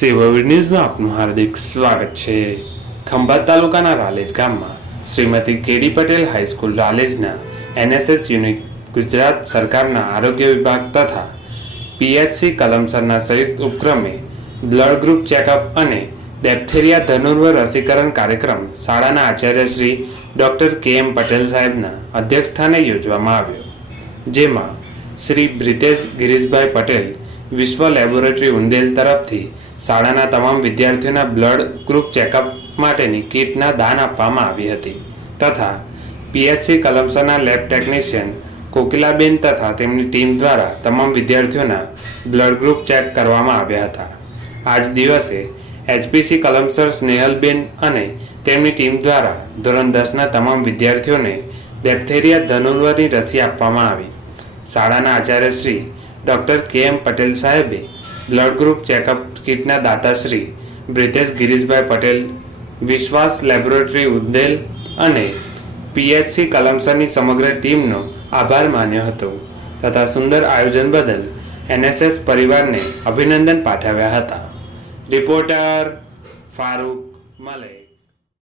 સેવા ન્યૂઝમાં આપનું હાર્દિક સ્વાગત છે। ખંભાત તાલુકાના રાલેજ ગામમાં શ્રીમતી કેડી પટેલ હાઈસ્કૂલ રાલેજના એનએસએસ યુનિટ ગુજરાત સરકારના આરોગ્ય વિભાગ તથા પીએચસી કલમસરના સંયુક્ત ઉપક્રમે બ્લડ ગ્રુપ ચેકઅપ અને ડિપ્થેરિયા ધનુર્વ રસીકરણ કાર્યક્રમ શાળાના આચાર્ય શ્રી ડોક્ટર કે.એમ. પટેલ સાહેબના અધ્યક્ષસ્થાને યોજવામાં આવ્યો, જેમાં શ્રી બ્રિતેશ ગિરીશભાઈ પટેલ વિશ્વ લેબોરેટરી ઉંદેલ તરફથી શાળાના તમામ વિદ્યાર્થીઓના બ્લડ ગ્રુપ ચેકઅપ માટેની કીટના દાન આપવામાં આવી હતી તથા પીએચસી કલમસરના લેબ ટેકનિશિયન કોકિલાબેન તથા તેમની ટીમ દ્વારા તમામ વિદ્યાર્થીઓના બ્લડ ગ્રુપ ચેક કરવામાં આવ્યા હતા। આજ દિવસે એચપીસી કલમસર સ્નેહલબેન અને તેમની ટીમ દ્વારા ધોરણ 10ના તમામ વિદ્યાર્થીઓને ડિપ્થેરિયા ધનુર્વની રસી આપવામાં આવી। શાળાના આચાર્ય શ્રી ડોક્ટર કે.એમ. પટેલ સાહેબે બ્લડ ગ્રુપ ચેકઅપ કીટના દાતા શ્રી બ્રિતેશ ગિરીશભાઈ પટેલ, વિશ્વાસ લેબોરેટરી ઉંદેલ અને પીએચસી કલમસરની સમગ્ર ટીમનો આભાર માન્યો હતો તથા સુંદર આયોજન બદલ એનએસએસ પરિવારને અભિનંદન પાઠવ્યા હતા। રિપોર્ટર ફારૂક મલે।